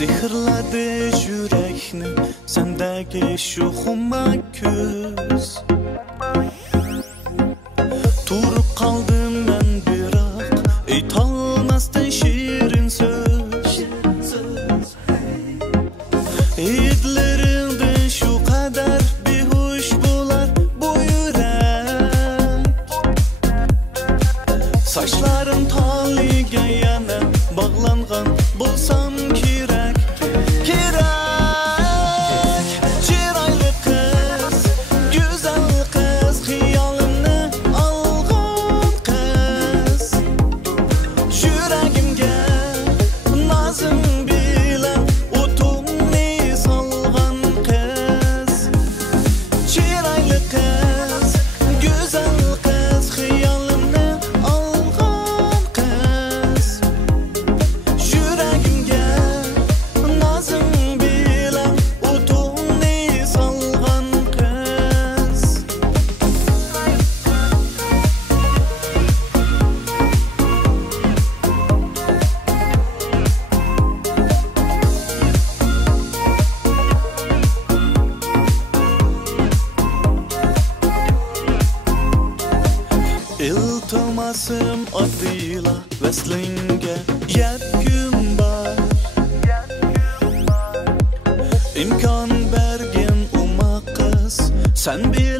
Sehrladi yurakni sendagi shu xumak ko'z. Turib qoldim men biroq aytolmasdan shirin so'z. Hidlarimdan shu qadar behush bo'lar bu yurak. Sochlarim toliga yana bog'langan bo'lsam kerak. Chiroyli qiz, go'zal qiz, xayolimni olgan qiz. Yuragimga nozim bilan o'tumni solgan qiz. Chiroyli qiz, go'zal qiz, xayolimni olgan qiz. Yuragimga nozim bilan o'tumni solgan qiz. Iltimosim oddiyla vaslinga yetgim bor. İmkan bergin umma qiz, sen bil